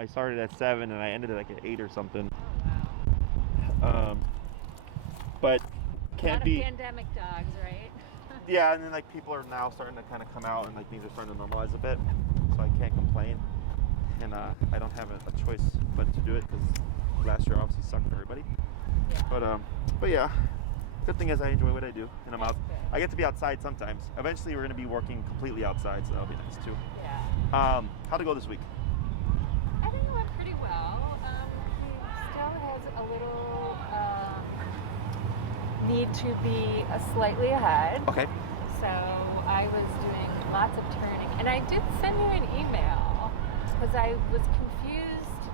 I started at 7 and I ended like at 8 or something. Oh, wow. But A can't lot be. of pandemic dogs, right? Yeah, and then like people are now starting to kind of come out and like things are starting to normalize a bit, so I can't complain. And I don't have a choice but to do it because last year obviously sucked for everybody. Yeah. But yeah, good thing is I enjoy what I do, and I'm That's out. good. I get to be outside sometimes. Eventually, we're going to be working completely outside, so that'll be nice too. Yeah. How'd it go this week? I think it went pretty well. He still has a little need to be slightly ahead. Okay. So I was doing lots of turning. And I did send you an email because I was confused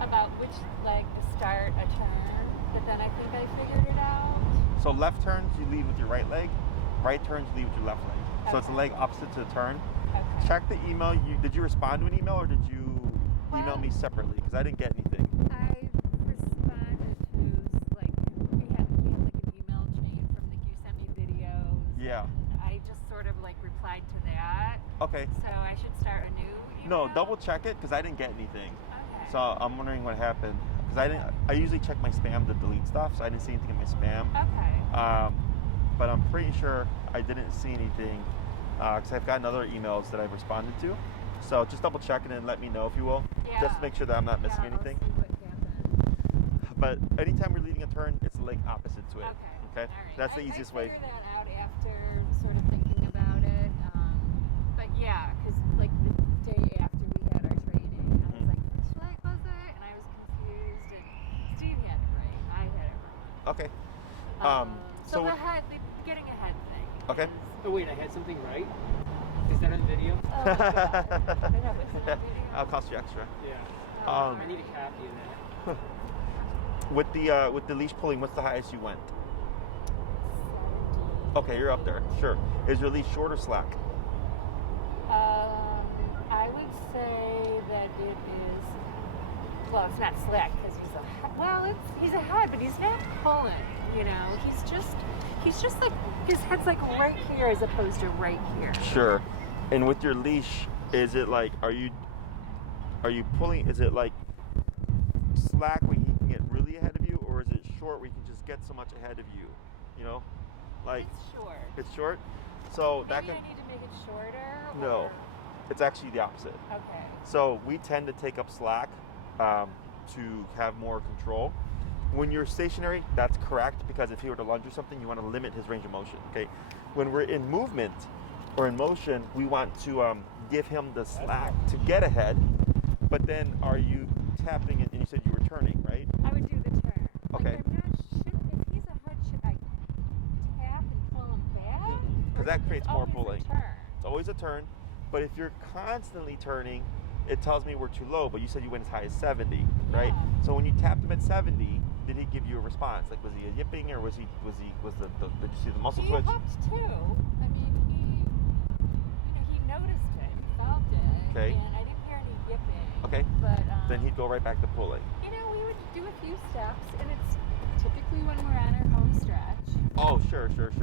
about which leg to start a turn. But then I think I figured it out. So left turns you lead with your right leg, right turns you lead with your left leg. So Okay. it's a leg opposite to the turn. Okay. Check the email. Did you respond to an email or did you email me separately? Because I didn't get anything. I responded to like we had like an email chain from like you sent me videos. Yeah. And I just sort of like replied to that. Okay. So I should start a new email? No, double check it because I didn't get anything. Okay. So I'm wondering what happened because I usually check my spam to delete stuff, so I didn't see anything in my spam. Okay. But I'm pretty sure I didn't see anything because I've gotten other emails that I've responded to. So just double check it and let me know if you will, just to make sure that I'm not missing anything. I'll see what happened. But anytime we're leading a turn, it's the leg opposite to it. Okay. Okay. All right. That's the easiest way. I figured that out after sort of thinking about it. But yeah, because like the day after we had our training, I was like, which leg was it? And I was confused. And Steve had it right. I had it wrong. Okay. So the getting ahead thing. Okay. Oh wait, I had something right? Is that on video? Oh my God. I know, it's in the video. I'll cost you extra. Yeah. Oh, I need a copy of that. With the leash pulling, what's the highest you went? 70. Okay, you're up there. Sure. Is your leash short or slack? I would say that it is. Well, it's not slack because he's ahead. Well, he's ahead, but he's not pulling. You know, he's just like his head's like right here as opposed to right here. Sure. And with your leash, is it like are you pulling? Is it like slack where he can get really ahead of you, or is it short where you can just get so much ahead of you? You know, like It's short. it's short. So that Maybe can I need to make it shorter. no. Or... It's actually the opposite. Okay. So we tend to take up slack to have more control. When you're stationary, that's correct because if he were to lunge or something, you want to limit his range of motion. Okay. When we're in movement or in motion, we want to give him the slack to get ahead. But then, are you tapping it? And you said you were turning, right? I would do the turn. Okay. Like I'm not sure if he's ahead. Should I tap and pull him back? Because that creates more pulling. It's turn. It's always a turn. But if you're constantly turning, it tells me we're too low. But you said you went as high as 70, right? Yeah. So when you tapped him at 70, did he give you a response? Like, was he a yipping or was did you see the muscle He twitch? hopped too. I mean, he noticed it, he felt it, Okay. and I didn't hear any yipping. Okay. But Then he'd go right back to pulling. we would do a few steps, and it's typically when we're on our home stretch. Oh, sure. There's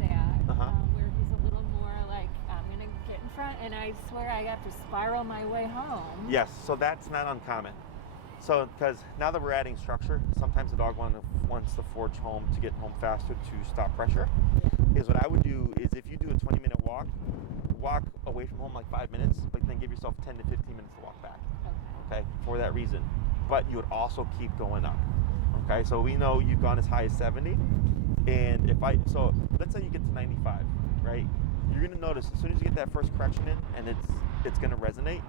that Uh-huh. where he's a little more like, I'm gonna get in front, and I swear I have to spiral my way home. Yes, so that's not uncommon. So, because now that we're adding structure, sometimes the dog wants to forge home to get home faster to stop pressure. Yeah. Is what I would do is if you do a 20-minute walk away from home like 5 minutes, but then give yourself 10 to 15 minutes to walk back. Okay, for that reason. But you would also keep going up. Okay, so we know you've gone as high as 70, and so let's say you get to 95, right? You're gonna notice as soon as you get that first correction in, and it's gonna resonate.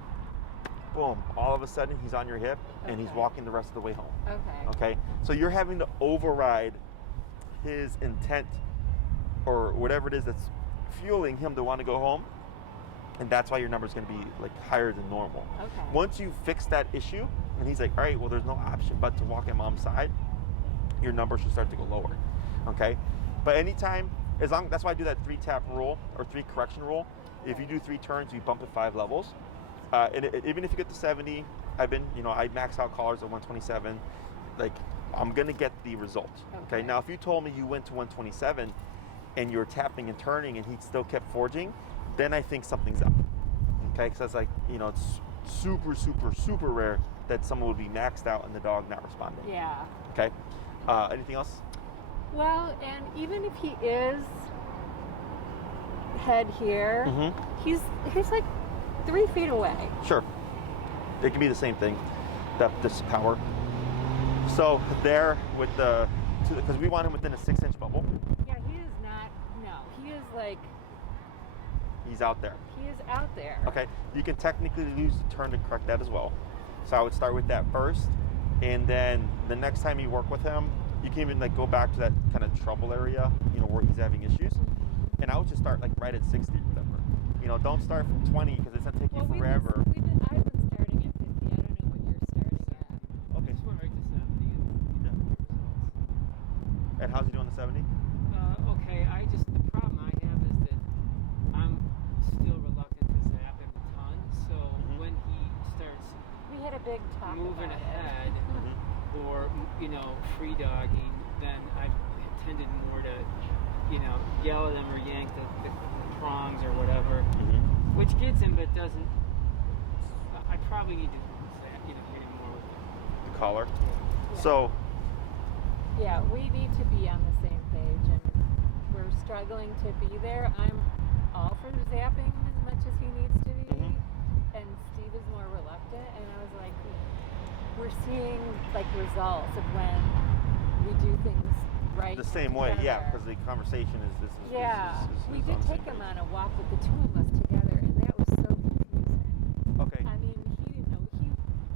Boom! All of a sudden, he's on your hip, and he's Okay. walking the rest of the way home. Okay. Okay, so you're having to override his intent or whatever it is that's fueling him to want to go home, and that's why your number's going to be like higher than normal. Okay. Once you fix that issue, and he's like, all right, well, there's no option but to walk at mom's side, your number should start to go lower. Okay, but anytime, that's why I do that 3-tap rule or 3 correction rule. If you do 3 turns, you bump it 5 levels. Even if you get to 70, I max out collars at 127. Like, I'm gonna get the result. Okay. Now, if you told me you went to 127 and you were tapping and turning and he still kept forging, then I think something's up. Okay, because that's like, super, super, super rare that someone would be maxed out and the dog not responding. Yeah. Okay. Anything else? Well, and even if he is head here, he's like 3 feet away. Sure. It can be the same thing. This power. So there with the, because we want him within a 6-inch bubble. Yeah, he is not. No, he is like. He's out there. He is out there. Okay. You can technically use the turn to correct that as well. So I would start with that first, and then the next time you work with him, you can even like go back to that kind of trouble area, you know, where he's having issues. And I would just start like right at 60 or whatever. You know, don't start from 20 because it's gonna take you forever. I've been starting at 50. I don't know what you're starting at. Okay. Just went right to 70. And how's he doing the 70? Okay, the problem I have is that I'm still reluctant to zap him a ton. So when he starts We had a big talk moving about ahead Mm-hmm. or, you know, free dogging, then I've tended more to, you know, yell at him or yank the prongs or whatever, which gets him but doesn't. I probably need to, you know, hit him more with The collar. Yeah. So Yeah, we need to be on the same page, and we're struggling to be there. I'm all for zapping him as much as he needs to be, and Steve is more reluctant. And I was like, we're seeing like results of when we do things right. the same way, yeah, together. because the conversation is this. Yeah, we is did on the take same him page. on a walk with the two of us together, and that was so confusing. Okay. I mean, he didn't know.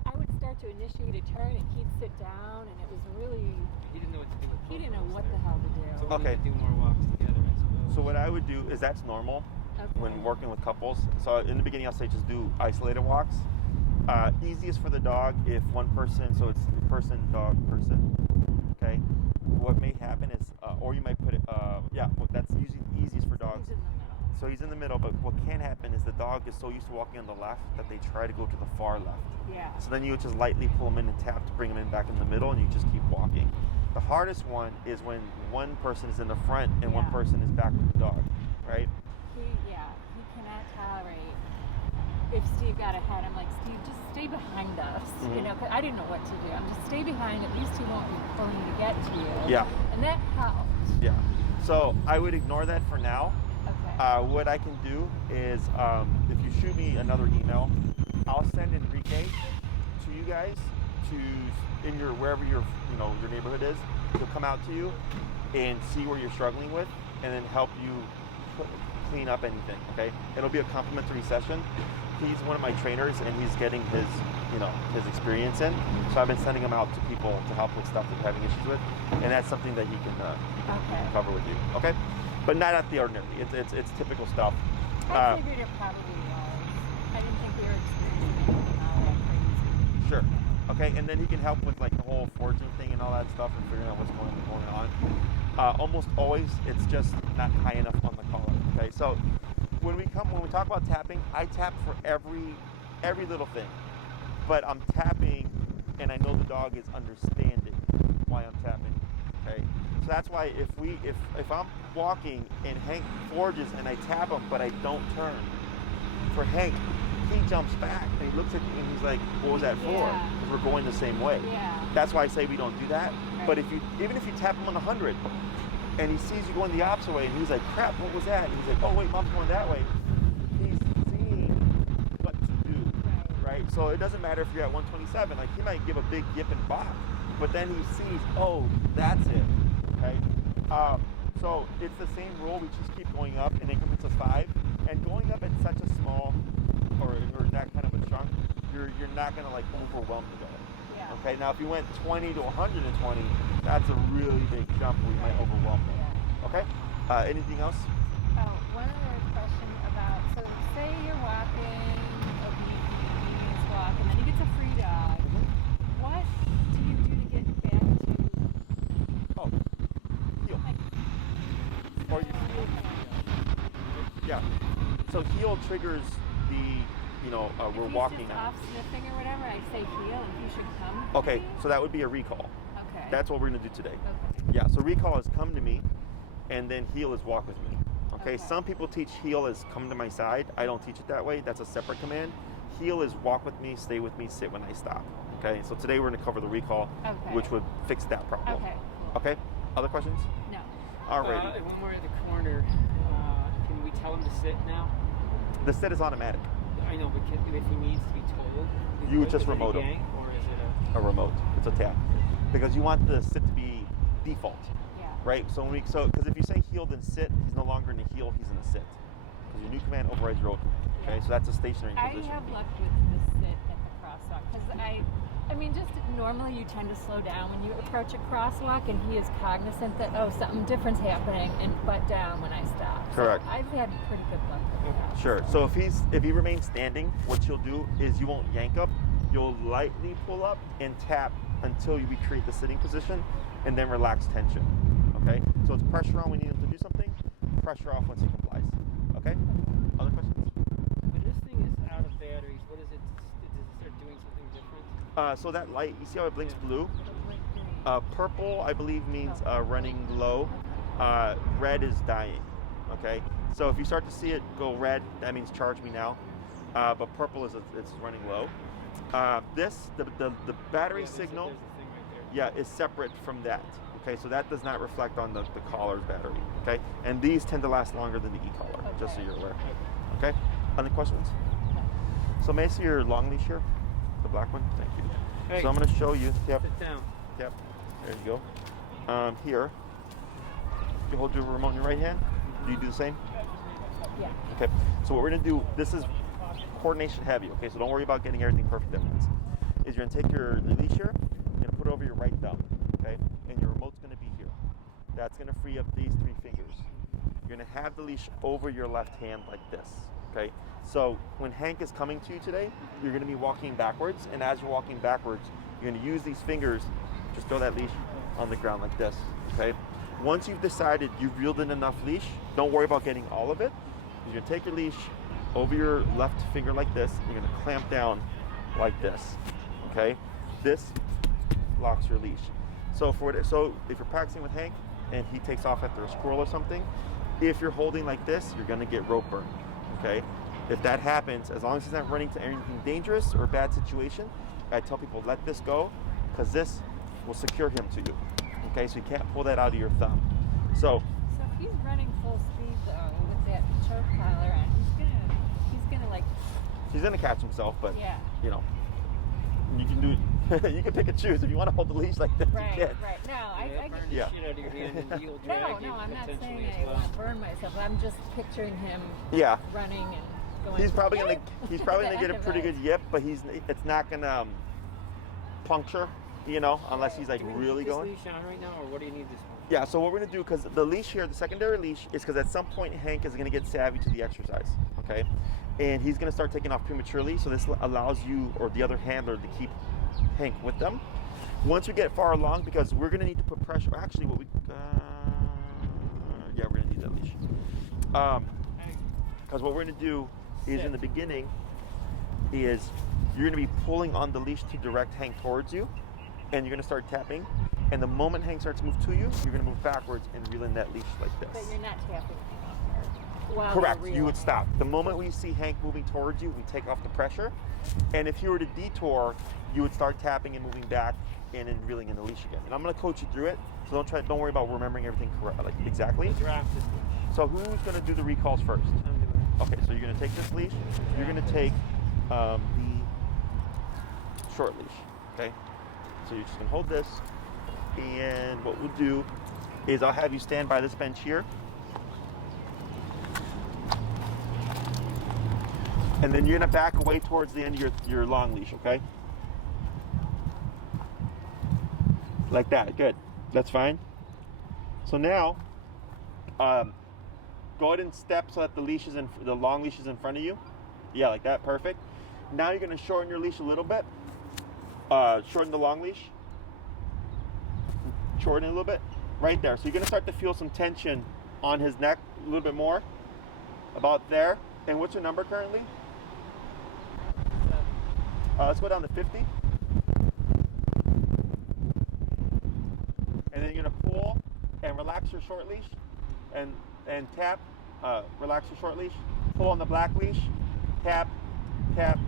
I would start to initiate a turn, and he'd sit down, and it was really. He didn't know what to do with He didn't know both what of the us hell to there. So do. we Okay. need to do more walks together, I suppose. So what I would do is that's normal Okay. when working with couples. So in the beginning, I'll say just do isolated walks. Easiest for the dog if one person, so it's person, dog, person. Okay. What may happen is, or you might put it, that's usually easiest for dogs. He's in the middle. So he's in the middle, but what can happen is the dog is so used to walking on the left that they try to go to the far left. Yeah. So then you would just lightly pull them in and tap to bring them in back in the middle, and you just keep walking. The hardest one is when one person is in the front and one Yeah. person is back with the dog, right? He cannot tolerate if Steve got ahead. I'm like, Steve, just stay behind us. You know, 'cause I didn't know what to do. I'm just stay behind. At least he won't be pulling to get to you. Yeah. And that helped. Yeah. So I would ignore that for now. Okay. What I can do is, if you shoot me another email, I'll send Enrique to you guys in your wherever your neighborhood is. He'll come out to you and see where you're struggling with, and then help you clean up anything. Okay, it'll be a complimentary session. He's one of my trainers, and he's getting his experience in. So I've been sending him out to people to help with stuff that they're having issues with, and that's something that he can Okay. cover with you. Okay, but not at the ordinary. It's typical stuff. I figured it probably was. I didn't think we were experiencing anything all that crazy. Sure. Okay, and then he can help with like the whole foraging thing and all that stuff and figuring out what's going on. Almost always, it's just not high enough on the collar. Okay, so when we talk about tapping, I tap for every little thing, but I'm tapping, and I know the dog is understanding why I'm tapping. Okay, so that's why if I'm walking and Hank forages and I tap him, but I don't turn, for Hank, he jumps back and he looks at me and he's like, "What was that for?" Yeah. Because we're going the same way. Yeah. That's why I say we don't do that. Right. But even if you tap him on 100 and he sees you going the opposite way and he's like, "Crap, what was that?" And he's like, "Oh wait, mom's going that way." He's seeing what to do, right? So it doesn't matter if you're at 127. Like he might give a big yip and bop, but then he sees, "Oh, that's it." Okay. So it's the same rule. We just keep going up in increments of 5, and going up at such a small or that kind of a chunk, you're not gonna like overwhelm the dog. Yeah. Okay, now if you went 20 to 120, that's a really big jump where you might overwhelm them. Yeah. Okay, anything else? Oh, one other question about, so say you're walking, he's walking, then he gets a free dog. What do you do to get back to, Oh, heel. Or you, yeah. So heel triggers the, we're if walking he's just now. off sniffing or whatever, I say heel and he should come? Okay, so that would be a recall. Okay. That's what we're gonna do today. Okay. Yeah, so recall is come to me, and then heel is walk with me. Okay, Okay. some people teach heel as come to my side. I don't teach it that way. That's a separate command. heel is walk with me, stay with me, sit when I stop. Okay, so today we're going to cover the recall, Okay. which would fix that problem. Okay. Okay, other questions? No. Alrighty. When we're at the corner, can we tell him to sit now? The sit is automatic. I know, but if he needs to be told, You would just is it a remote him. yank, or is it A remote. It's a tap. Because you want the sit to be default, Yeah. right? Because if you say heel then sit, he's no longer in the heel, he's in the sit. Because your new command overrides your old command. Okay, so that's a stationary I position. have luck with the sit at the crosswalk because I mean, just normally you tend to slow down when you approach a crosswalk, and he is cognizant that something different's happening, and butt down when I stop. Correct. So I've had pretty good luck with that. Sure. So if he remains standing, what you'll do is you won't yank up. You'll lightly pull up and tap until you recreate the sitting position, and then relax tension. Okay. So it's pressure on when you need him to do something, pressure off once he complies. Okay. Other questions? When this thing is out of batteries, what is it? Does it start doing something different? So that light, you see how it blinks blue? Purple, I believe, means running low. Red is dying. Okay. So if you start to see it go red, that means charge me now. But purple is it's running low. The battery signal, There's the thing right there. is separate from that. Okay, so that does not reflect on the collar's battery. Okay, and these tend to last longer than the e-collar, just so you're aware. Okay, any questions? So may I see your long leash here, the black one? Thank you. Hey. So I'm going to show you. Yep, Sit down. yep. There you go. Here, you hold your remote in your right hand. Do you do the same? Yeah. Okay, so what we're gonna do, this is coordination heavy, okay, so don't worry about getting everything perfect at once. Is you're gonna take the leash here, you're gonna put it over your right thumb, okay, and your remote's gonna be here. That's gonna free up these 3 fingers. You're gonna have the leash over your left hand like this, okay? So when Hank is coming to you today, you're gonna be walking backwards, and as you're walking backwards, you're gonna use these fingers, just throw that leash on the ground like this, okay? Once you've decided you've reeled in enough leash, don't worry about getting all of it. You're gonna take your leash over your left finger like this. You're gonna clamp down like this, okay? This locks your leash. So if you're practicing with Hank and he takes off after a squirrel or something, if you're holding like this, you're gonna get rope burn, okay? If that happens, as long as he's not running to anything dangerous or a bad situation, I tell people let this go, because this will secure him to you, okay? So you can't pull that out of your thumb. So So if he's running full speed though with that choke collar on, he's gonna like. he's gonna catch himself, but Yeah. you know, you can do you can pick and choose. If you want to hold the leash like this, Right. you can. Right. No, I burn get. the Yeah. shit out of your hand, and he'll drag No, you I'm not saying potentially I as well. want to burn myself. I'm just picturing him Yeah. running and going. He's probably gonna The get a end pretty of it. good yip, but it's not gonna puncture, you know, unless he's like Do we really need this going. leash on right now, or what do you need this for? Yeah, so what we're gonna do, because the leash here, the secondary leash, is because at some point Hank is gonna get savvy to the exercise, okay? And he's gonna start taking off prematurely, so this allows you or the other handler to keep Hank with them. Once we get far along, because we're gonna need to put pressure, actually we're gonna need that leash. Because what we're gonna do is in the beginning is you're gonna be pulling on the leash to direct Hank towards you, and you're gonna start tapping. And the moment Hank starts to move to you, you're gonna move backwards and reel in that leash like But this. you're not tapping him while Correct. you're You would reeling. stop. The moment we see Hank moving towards you, we take off the pressure. And if you were to detour, you would start tapping and moving back and then reeling in the leash again. And I'm gonna coach you through it, so don't worry about remembering everything correct, like exactly. The draft is So who's gonna do the recalls first? I'm doing it. Okay, so you're gonna take this leash. You're gonna take the short leash. Okay. So you're just gonna hold this, and what we'll do is I'll have you stand by this bench here, and then you're gonna back away towards the end of your long leash. Okay. Like that. Good. That's fine. So now, go ahead and step so that the long leash is in front of you. Yeah, like that. Perfect. Now you're gonna shorten your leash a little bit. Shorten the long leash. Shorten it a little bit. Right there. So you're gonna start to feel some tension on his neck a little bit more. About there. And what's your number currently? Let's go down to 50. And then you're gonna pull and relax your short leash, and tap. Relax your short leash. Pull on the black leash. Tap, tap,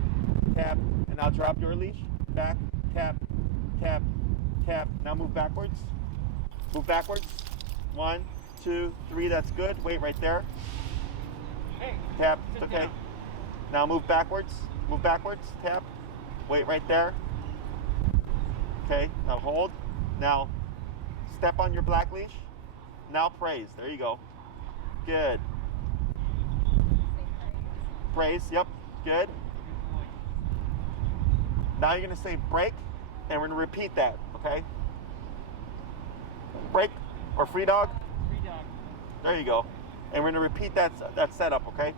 tap, and now drop your leash. Back, tap, tap, tap. Now move backwards. Move backwards. 1, 2, 3, that's good. Wait right there. Hey, Tap, it's sit okay. down. Now move backwards, tap. Wait right there. Okay, now hold. Now step on your black leash. Now praise, there you go. Good. Praise, yep, good. Now you're gonna say break, and we're gonna repeat that, okay? Break, or free dog. Free dog. There you go. And we're gonna repeat that setup, okay?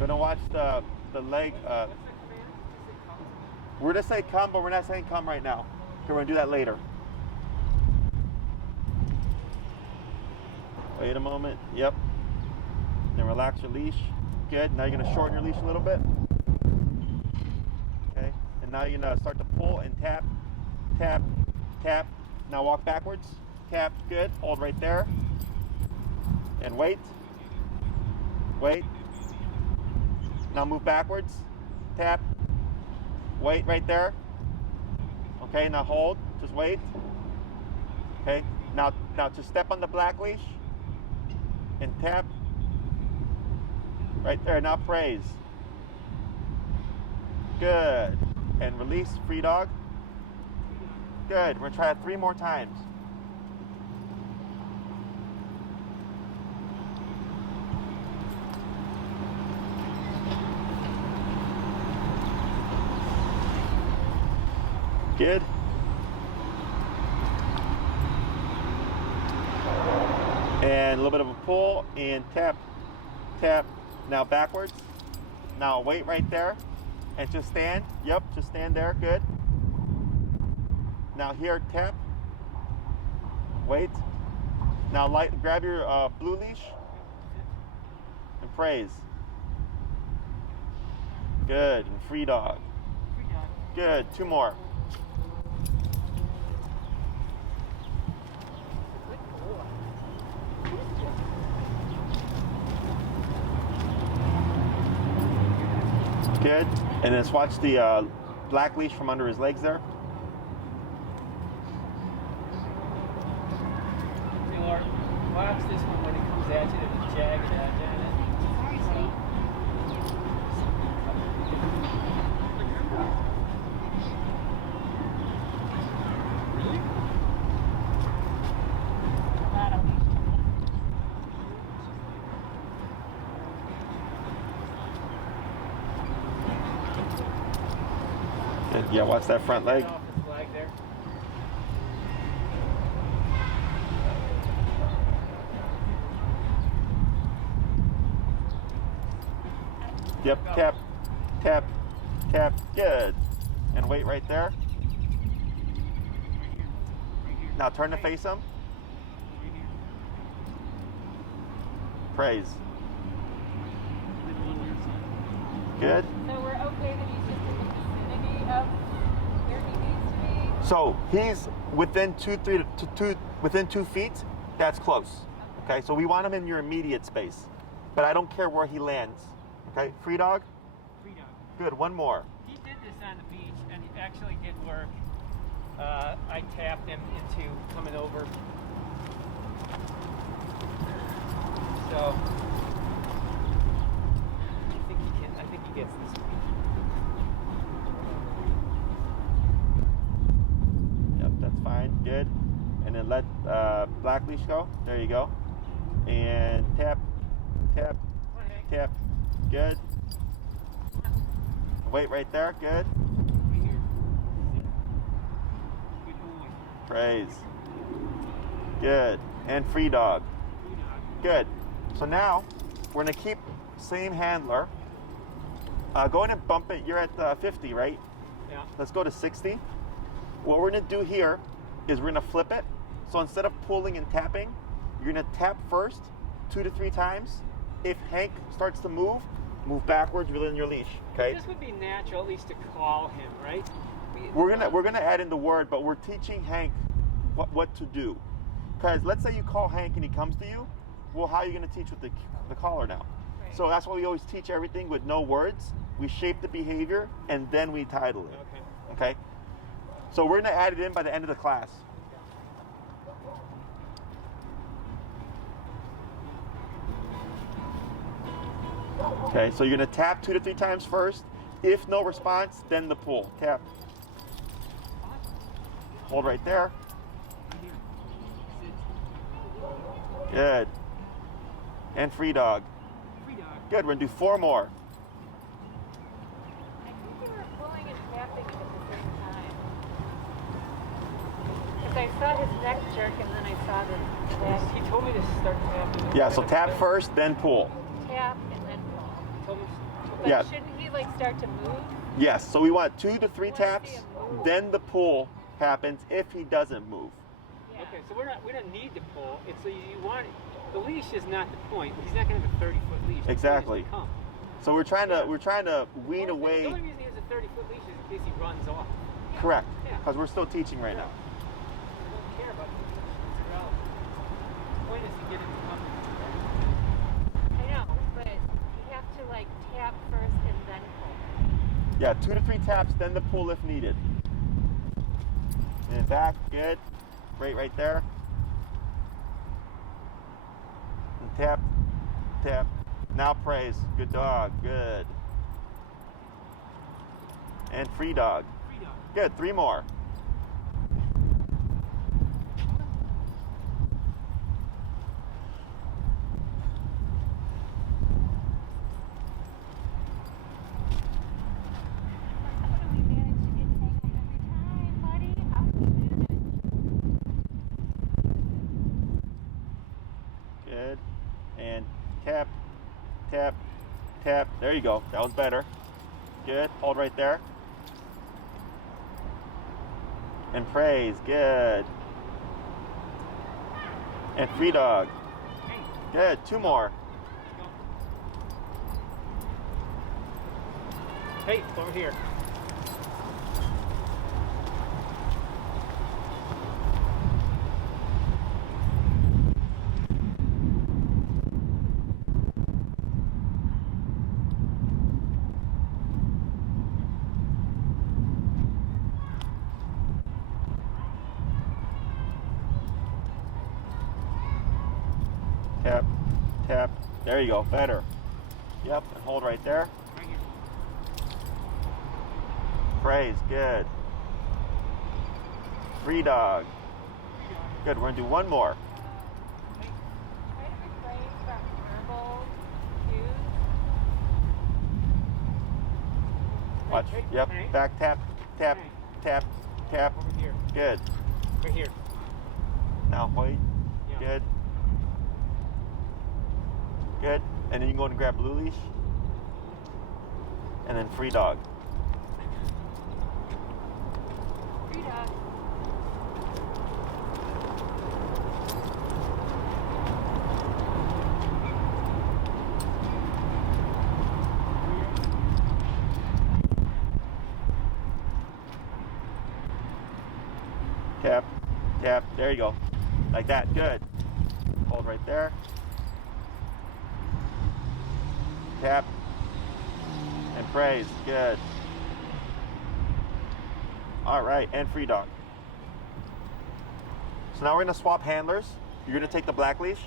Gonna watch the leg. What's the command? Did you say come? We're gonna say come, but we're not saying come right now. Okay, we're gonna do that later. Wait a moment. Yep. Then relax your leash. Good. Now you're gonna shorten your leash a little bit. Okay. And now you're gonna start to pull and tap, tap, tap. Now walk backwards. Tap. Good. Hold right there. And wait. Wait. Now move backwards. Tap. Wait right there. Okay. Now hold. Just wait. Okay. Now just step on the black leash and tap. Right there, now praise. Good. And release, free dog. Good, we're gonna try it 3 more times. Good. And a little bit of a pull and tap, tap. Now backwards. Now wait right there and just stand. Yep, just stand there. Good. Now here, tap. Wait. Now grab your blue leash and praise. Good. And free dog. Free dog. Good. 2 more. Good. And let's watch the black leash from under his legs there. Or watch this one when it comes at you, it'll jag it out, Janet. Yeah, watch that front leg. Off the flag there. Yep, tap, tap, tap. Good. And wait right there. Now turn to face him. Praise. Good. So we're okay that he's just in the vicinity of where he needs to be? So he's within 2 feet. That's close. Okay, so we want him in your immediate space, but I don't care where he lands. Okay, free dog. Free dog. Good. 1 more. He did this on the beach, and it actually did work. I tapped him into coming over. So I think he gets this one. Yep, that's fine. Good. And then let black leash go. There you go. And tap, tap, tap. Good. Wait right there. Good. Right here. Good boy. Praise. Good. And free dog. Free dog. Good. So now we're gonna keep same handler. Go in and bump it. You're at 50, right? Yeah. Let's go to 60. What we're gonna do here is we're gonna flip it. So instead of pulling and tapping, you're gonna tap first 2 to 3 times. If Hank starts to move backwards within your leash. Okay. This would be natural, at least to call him, right? We're gonna add in the word, but we're teaching Hank what to do. Because let's say you call Hank and he comes to you, well, how are you gonna teach with the caller now? Right. So that's why we always teach everything with no words. We shape the behavior and then we title it. Okay. Okay? So we're gonna add it in by the end of the class. Okay, so you're gonna tap 2 to 3 times first. If no response, then the pull. Tap. Hold right there. Good. And free dog. Free dog. Good, we're gonna do 4 more. I think you were pulling and tapping at the same time. Because I saw his neck jerk and then I saw the back He told me to start tapping. Yeah, so tap first, then pull. tap and then pull. He told me. But Yeah. shouldn't he like start to move? Yes, so we want 2 to 3 I wanna taps, see him move. then the pull happens if he doesn't move. Yeah. Okay, so we don't need to pull. It's so you want the leash is not the point. He's not going to have a 30-foot leash. The point is to Exactly. come. So we're trying to wean The away. only reason he has a 30-foot leash is in case he runs off. Correct, Yeah. because we're still teaching right Yeah. now. I don't care about the leash. It's irrelevant. The point is to get him to come. I know, but you have to like tap first and then pull. Yeah, 2 to 3 taps, then the pull if needed. And back, good. Right there. And tap, tap. Now praise. Good dog, good. And free dog. Free dog. Good, 3 more. How do we manage to get tangled every time, buddy? How do we manage? Good. And tap, tap, tap. There you go. That was better. Good. Hold right there. And praise. Good. And free dog. Hey, Good. 2 more. let's go. Hey, over here. Tap, tap. There you go. Better. Yep. And hold right there. Right here. Praise. Good. Free dog. Good. We're going to do 1 more. Try to refrain from verbal cues. Watch. Yep. Hey. Back tap, tap, Hey. tap, tap. Over here. Good. Right here. Now wait. Yeah. Good. Good. And then you can go and grab blue leash. And then free dog. Free dog. Tap, tap. There you go. Like that. Good. Hold right there. Tap. And praise. Good. All right. And free dog. So now we're going to swap handlers. You're going to take the black leash.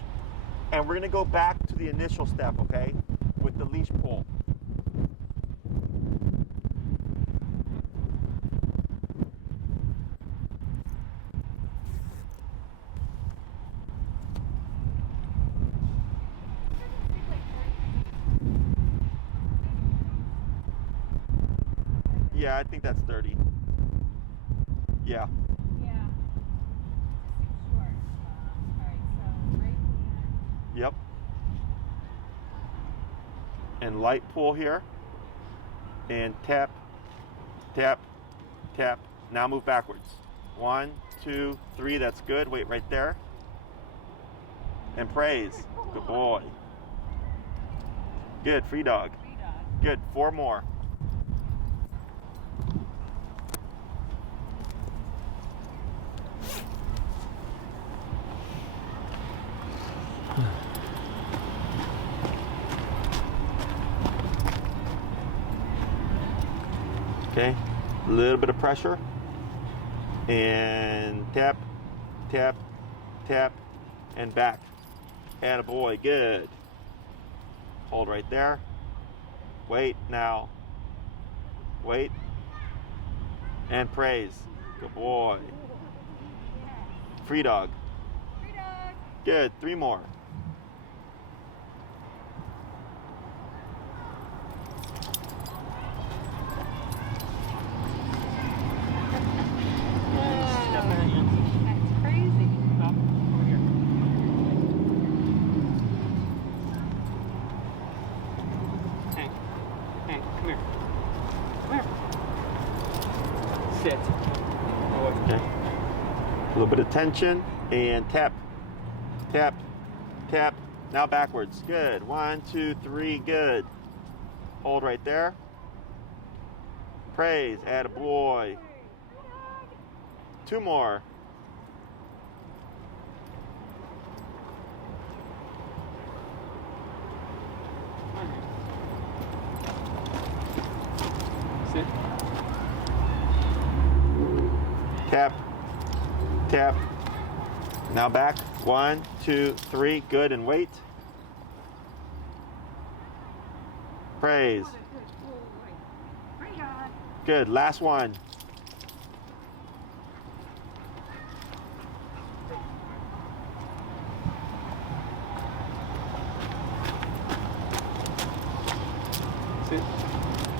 And we're going to go back to the initial step, okay? With the leash pull. Yeah, I think that's 30. Yeah. Yeah. Just too short. Alright, so right hand. Yep. And light pull here. And tap, tap, tap. Now move backwards. 1, 2, 3. That's good. Wait right there. And praise. Good boy. Good. Free dog. Free dog. Good. 4 more. Okay, a little bit of pressure. And tap, tap, tap, and back. Attaboy, good. Hold right there. Wait, now. Wait. And praise. Good boy. Free dog. Free dog. Good, 3 more. Step in, Yankee. That's crazy. Up, over here. Hank, Hank, come here. Come here. Sit. Okay. A little bit of tension and tap, tap, tap. Now backwards. Good. 1, 2, 3. Good. Hold right there. Praise. Attaboy. 2 more. Sit. Tap, tap. Now back. 1, 2, 3. Good. And wait. Praise. Good. Last one. Sit.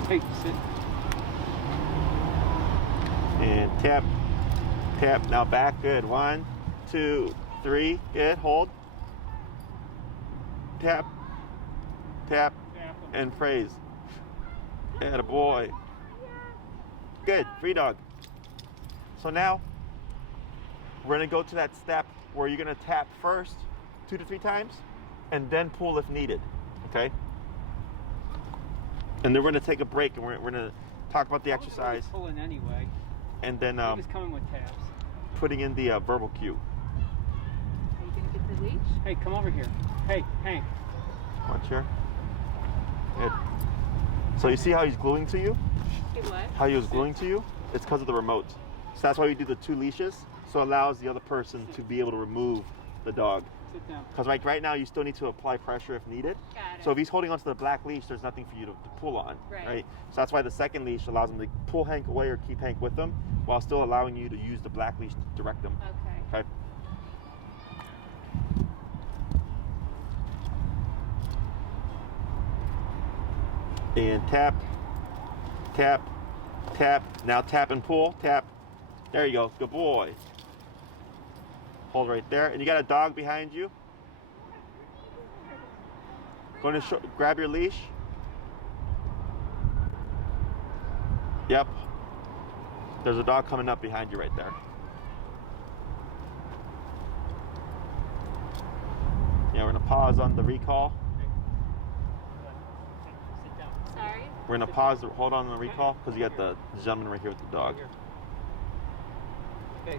Hey, sit. And tap, tap. Now back. Good. 1, 2, 3. Good. Hold. Tap, tap, and praise. Attaboy. Good. Free dog. So now we're going to go to that step where you're going to tap first 2 to 3 times and then pull if needed. Okay? And then we're going to take a break and we're going to talk about the exercise Pulling anyway. and then He was coming with taps. putting in the verbal cue. Are you gonna get the leash? Hey, come over here. Hey, Hank. Watch here. Good. So you see how he's gluing to you? He what? How he was gluing to you? It's because of the remote. So that's why we do the 2 leashes. So it allows the other person to be able to remove the dog. Sit down. Because right now you still need to apply pressure if needed. Got it. So if he's holding onto the black leash, there's nothing for you to pull on, Right. So that's why the second leash allows him to pull Hank away or keep Hank with him, while still allowing you to use the black leash to direct him. Okay. Okay. And tap, tap, tap. Now tap and pull. Tap. There you go. Good boy. Hold right there. And you got a dog behind you. Going to grab your leash. Yep. There's a dog coming up behind you right there. Yeah, we're going to pause on the recall. Sit down. Sorry. We're going to pause, hold on the recall, because you got the gentleman right here with the dog. Here. Okay.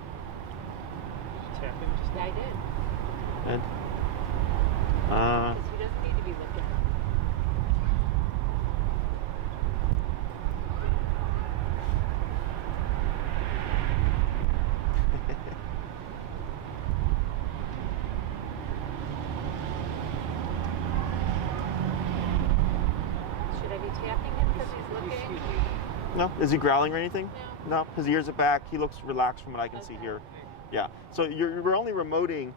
Tap him. Just Yeah, I did. And, Because he doesn't need to be looking. Should I be tapping him because he's looking? no, is he growling or anything? No. No, his ears are back. He looks relaxed from what I can see Okay. here. Yeah. So we're only remoting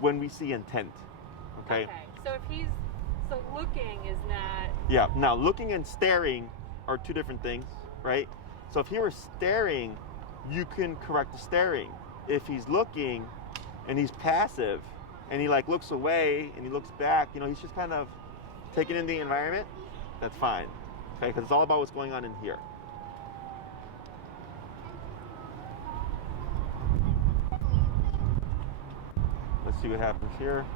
when we see intent. Okay. So if he's looking is not. Yeah. Now looking and staring are 2 different things, right? So if he were staring, you can correct the staring. If he's looking and he's passive and he like looks away and he looks back, he's just kind of taking in the environment, that's fine. Okay, because it's all about what's going on in here. Let's see what happens here.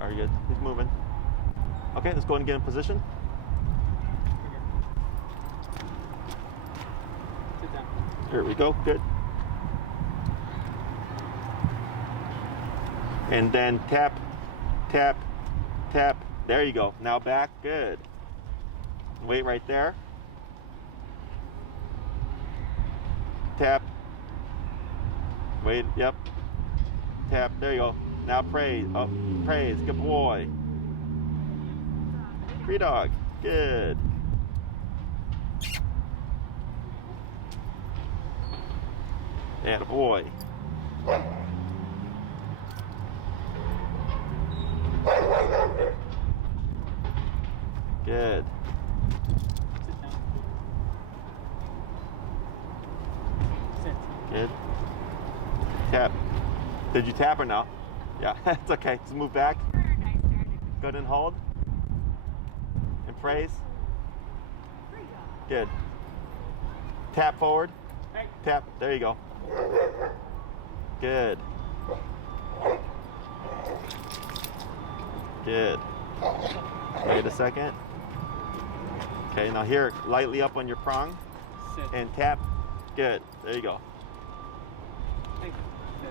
All right, good. He's moving. Okay, let's go ahead and get in position. sit down. Here we go. Good. And then tap, tap, tap. There you go. Now back. Good. Wait right there. Tap. Wait, yep. Tap, there you go. Now praise, up, praise, good boy. Free dog, good. And a boy. Good. Sit down. Sit. Good. Tap. Did you tap or no? Yeah, it's okay. Just move back. Good and hold. And praise. Good. Tap forward. Hey. Tap. There you go. Good. Good. Wait a second. Okay, now here, lightly up on your prong Sit. and tap. Good. There you go. Hey. Sit.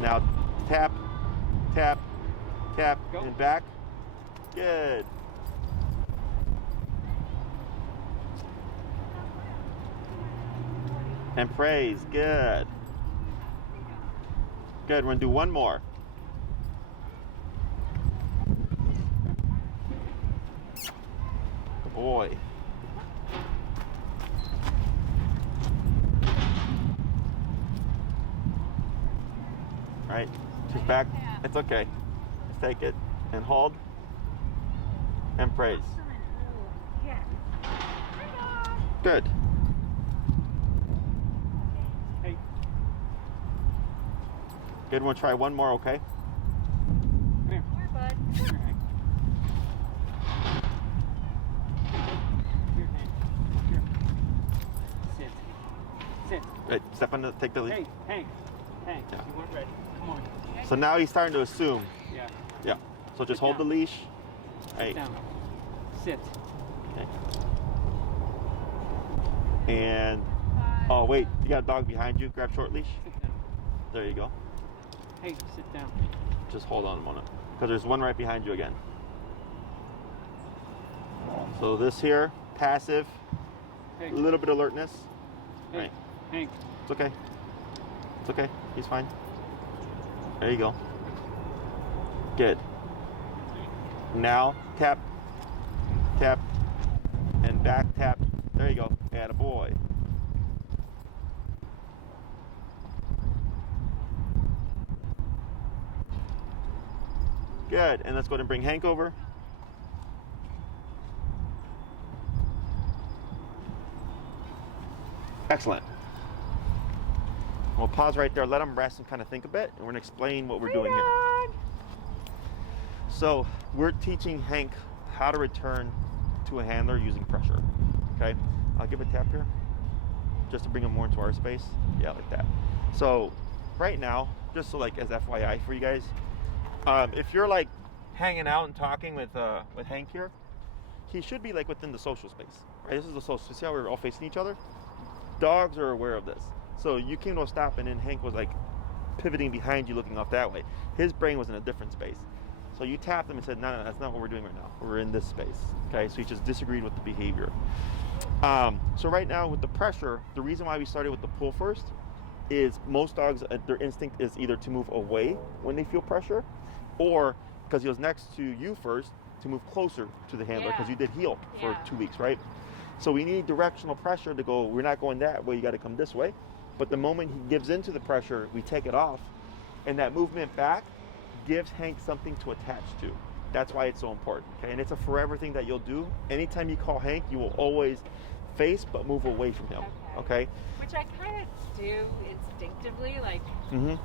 Now tap, tap, tap, Go. and back. Good. And praise. Good. Good. We're going to do one more. Good boy. All right. Just back. It's okay. Just take it and hold and praise. Good. Hey. Good. We'll try one more, okay? Come here. More, bud. Here, Hank. Here, Hank. Here. Sit. Sit. Right. Step on the, take the lead. Hey, Hank. Hank, Yeah. you weren't ready. Come on. So now he's starting to assume. Yeah. Yeah. So just Sit hold the down. leash. Sit Hey. down. Sit. Okay. And oh wait, you got a dog behind you. Grab short leash. Sit down. There you go. Hey, sit down. Just hold on a moment, because there's one right behind you again. So this here, passive, Hey. a little bit of alertness. Hey. Right. Hank. It's okay. It's okay. He's fine. There you go. Good. Now tap, tap, and back tap. There you go. Atta boy. Good. And let's go ahead and bring Hank over. Excellent. We'll pause right there, let them rest and kind of think a bit, and we're going to explain what we're doing here. So we're teaching Hank how to return to a handler using pressure. Okay, I'll give a tap here, just to bring him more into our space. Yeah, like that. So right now, just so like as FYI for you guys, if you're like hanging out and talking with Hank here, he should be like within the social space, right? This is the social. See how we're all facing each other? Dogs are aware of this. So you came to a stop and then Hank was like pivoting behind you looking off that way. His brain was in a different space. So you tapped him and said, no, that's not what we're doing right now. We're in this space. Okay, so he just disagreed with the behavior. So right now with the pressure, the reason why we started with the pull first is most dogs, their instinct is either to move away when they feel pressure, or because he was next to you first, to move closer to the handler because you did heel for 2 weeks, right? So we need directional pressure to go, we're not going that way, you got to come this way. But the moment he gives into the pressure, we take it off, and that movement back gives Hank something to attach to. That's why it's so important, okay? And it's a forever thing that you'll do. Anytime you call Hank, you will always face but move away from him, okay? Which I kind of do instinctively, like, Mm-hmm.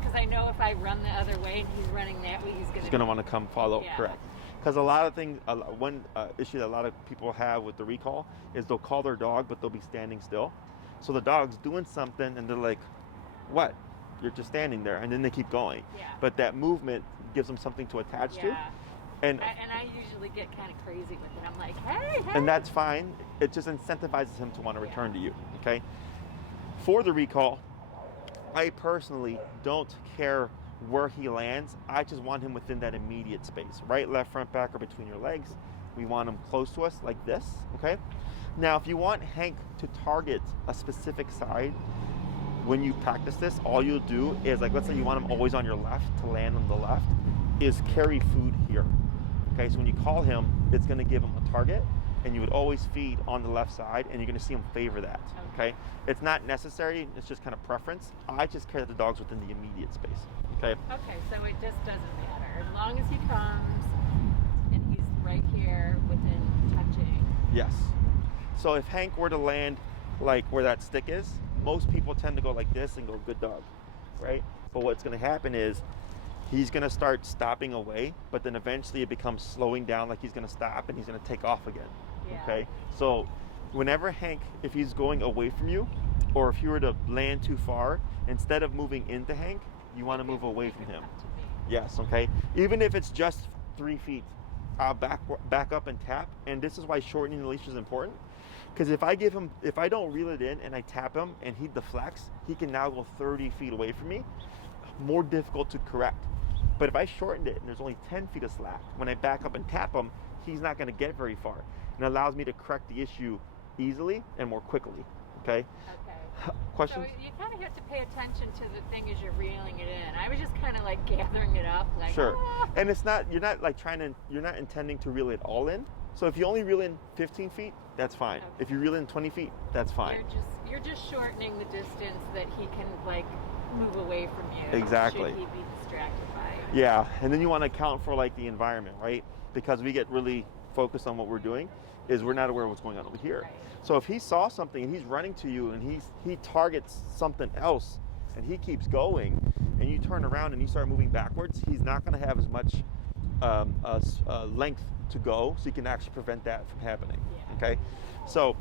because I know if I run the other way and he's running that way, He's gonna want to come follow, Yeah. correct. Because a lot of things, one issue that a lot of people have with the recall is they'll call their dog, but they'll be standing still. So the dog's doing something and they're like, what? You're just standing there, and then they keep going. Yeah. But that movement gives them something to attach to. And I usually get kind of crazy with it. I'm like, hey. and that's fine. It just incentivizes him to want to return to you, okay? For the recall, I personally don't care where he lands. I just want him within that immediate space. Right, left, front, back, or between your legs. We want him close to us like this, okay? Now, if you want Hank to target a specific side, when you practice this, all you'll do is, like, let's say you want him always on your left to land on the left, is carry food here. Okay, so when you call him, it's gonna give him a target, and you would always feed on the left side, and you're gonna see him favor that, okay? It's not necessary, it's just kind of preference. I just carry the dogs within the immediate space, okay? Okay, so it just doesn't matter. As long as he comes and he's right here within touching. Yes. So if Hank were to land like where that stick is, most people tend to go like this and go, good dog, right? But what's gonna happen is he's gonna start stopping away, but then eventually it becomes slowing down, like he's gonna stop and he's gonna take off again, okay? So whenever Hank, if he's going away from you, or if you were to land too far, instead of moving into Hank, you wanna move away from him. Yes, okay? Even if it's just 3 feet, back up and tap, and this is why shortening the leash is important. Because if I don't reel it in and I tap him and he deflects, he can now go 30 feet away from me. More difficult to correct. But if I shortened it and there's only 10 feet of slack, when I back up and tap him, he's not going to get very far. And it allows me to correct the issue easily and more quickly. Okay? Okay. Questions? So you kind of have to pay attention to the thing as you're reeling it in. I was just kind of like gathering it up, like, sure. Ah. And you're not intending to reel it all in. So if you only reel in 15 feet, that's fine. Okay. If you reel in 20 feet, that's fine. You're just shortening the distance that he can like move away from you. Exactly. Should he be distracted by it? Yeah, and then you want to account for like the environment, right? Because we get really focused on what we're doing, is we're not aware of what's going on over here. Right. So if he saw something and he's running to you and he targets something else and he keeps going and you turn around and you start moving backwards, he's not going to have as much length to go, so you can actually prevent that from happening. Yeah. Okay, so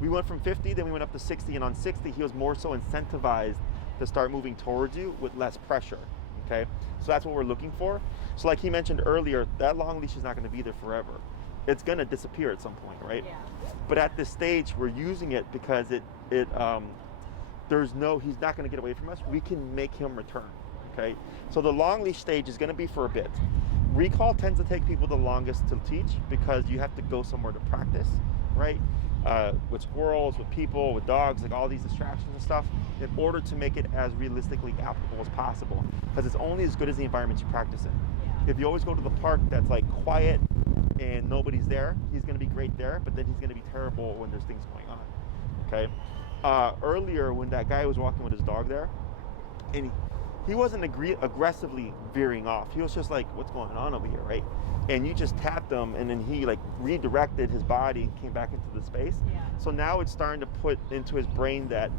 we went from 50, then we went up to 60, and on 60 he was more so incentivized to start moving towards you with less pressure. Okay, so that's what we're looking for. So like he mentioned earlier, that long leash is not going to be there forever. It's going to disappear at some point, right? Yeah. But at this stage, we're using it because he's not going to get away from us. We can make him return. Okay, so the long leash stage is going to be for a bit. Recall tends to take people the longest to teach because you have to go somewhere to practice, right? With squirrels, with people, with dogs, like all these distractions and stuff, in order to make it as realistically applicable as possible. Because it's only as good as the environment you practice in. Yeah. If you always go to the park that's like quiet and nobody's there, he's going to be great there, but then he's going to be terrible when there's things going on. Okay. Earlier, when that guy was walking with his dog there, and he wasn't aggressively veering off. He was just like, what's going on over here, right? And you just tapped him, and then he like redirected his body and came back into the space. Yeah. So now it's starting to put into his brain that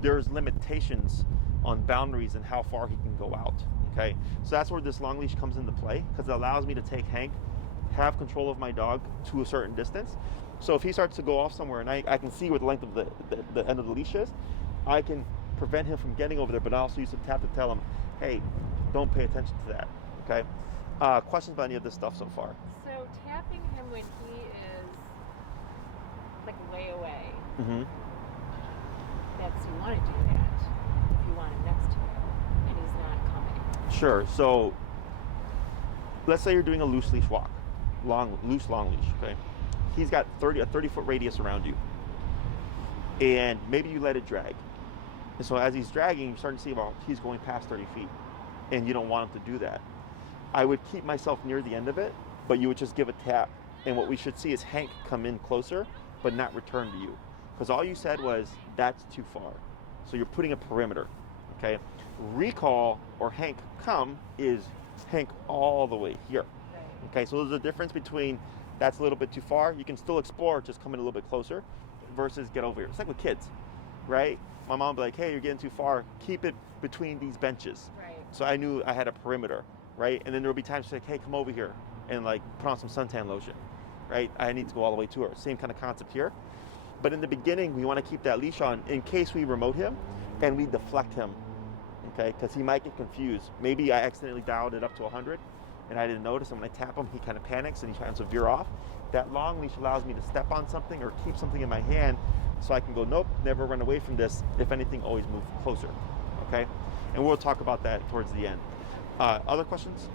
there's limitations on boundaries and how far he can go out, okay? So that's where this long leash comes into play, because it allows me to take Hank, have control of my dog to a certain distance. So if he starts to go off somewhere and I can see what the length of the end of the leash is, I can prevent him from getting over there, but I also use the tap to tell him, hey, don't pay attention to that, okay? Questions about any of this stuff so far? So tapping him when he is like way away, Mm-hmm. you want to do that if you want him next to you and he's not coming. Sure. So let's say you're doing a loose leash walk, loose long leash, okay? He's got a 30-foot radius around you, and maybe you let it drag. And so as he's dragging, you're starting to see, well, he's going past 30 feet, and you don't want him to do that. I would keep myself near the end of it, but you would just give a tap. And what we should see is Hank come in closer, but not return to you. Because all you said was, that's too far. So you're putting a perimeter, okay? Recall or Hank come is Hank all the way here. Right. Okay, so there's a difference between that's a little bit too far. You can still explore, just come in a little bit closer, versus get over here. It's like with kids, right? My mom would be like, hey, you're getting too far. Keep it between these benches. Right. So I knew I had a perimeter, right? And then there would be times she's like, hey, come over here and like put on some suntan lotion, right? I need to go all the way to her. Same kind of concept here. But in the beginning, we want to keep that leash on in case we remote him and we deflect him, okay? Because he might get confused. Maybe I accidentally dialed it up to 100 and I didn't notice, and when I tap him, he kind of panics and he tries to veer off. That long leash allows me to step on something or keep something in my hand so I can go, nope, never run away from this. If anything, always move closer, okay? And we'll talk about that towards the end. Other questions?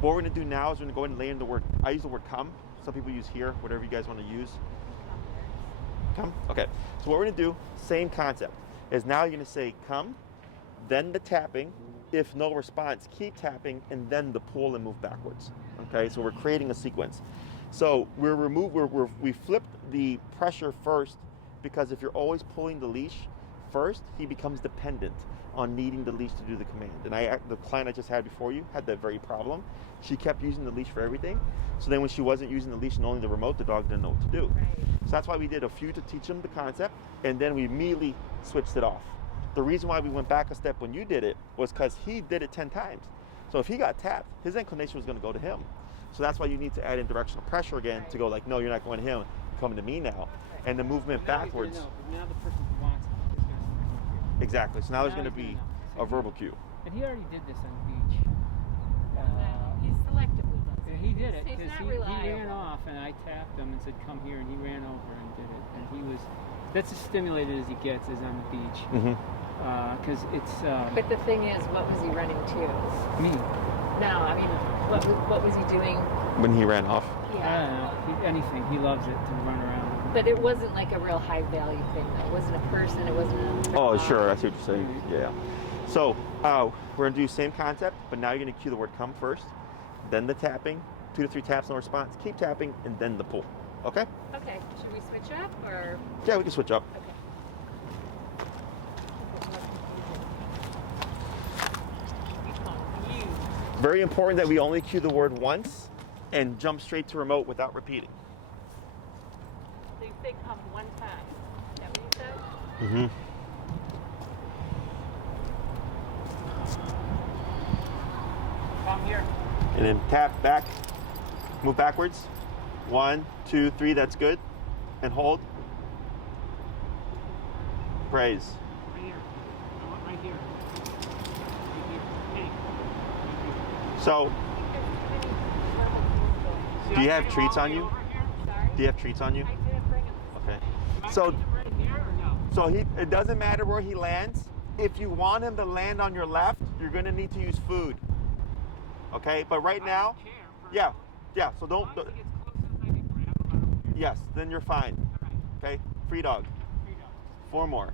What we're gonna do now is we're gonna go ahead and lay in the word, I use the word come. So Some people use here, whatever you guys want to use. Come. Okay. So what we're going to do, same concept, is now you're going to say come, then the tapping. If no response, keep tapping, and then the pull and move backwards. Okay. So we're creating a sequence. So we flipped the pressure first, because if you're always pulling the leash first, he becomes dependent on needing the leash to do the command. And the client I just had before you had that very problem. She kept using the leash for everything. So then when she wasn't using the leash and only the remote, the dog didn't know what to do. Right. So that's why we did a few to teach him the concept, and then we immediately switched it off. The reason why we went back a step when you did it was because he did it 10 times. So if he got tapped, his inclination was going to go to him. So that's why you need to add in directional pressure again to go like, no, you're not going to him, coming to me now. And the movement Now he's gonna backwards. know, but now the person who wants it is going to. Exactly. So now there's Now going to he's be gonna know. a verbal cue. And he already did this on the beach. He selectively does Yeah, it. he did it He's because not he ran reliable. off, and I tapped him and said, "Come here," and he ran over and did it. And he was—that's as stimulated as he gets is on the beach, because it's But the thing is, what was he running to? me. No, I mean, what was he doing? When he ran off. I don't know. Anything. He loves it to run around. But it wasn't like a real high value thing. It wasn't a person. It wasn't a Oh, dog. sure. I see what you're saying. Yeah. So we're going to do the same concept, but now you're going to cue the word come first, then the tapping, 2 to 3 taps, no response, keep tapping, and then the pull. Okay? Okay. Should we switch up or? Yeah, we can switch up. Okay. Very important that we only cue the word once and jump straight to remote without repeating. So you say come one time. Is that what you said? Mm-hmm. Come here. And then tap back, move backwards. 1, 2, 3, that's good. And hold. Praise. Right here. I want right here. Right here. Hey. So, See, Do you I have came treats all on the way you? over here. Sorry. do you have treats on you? I didn't bring him. Okay. Am I So, putting him right here or no? it doesn't matter where he lands. If you want him to land on your left, you're going to need to use food. Okay? But right I now, don't care. yeah, so As don't, long as he gets close enough, I can grab him. I don't care. yes, then you're fine. All right. Okay? Free dog. Here you go. 4 more.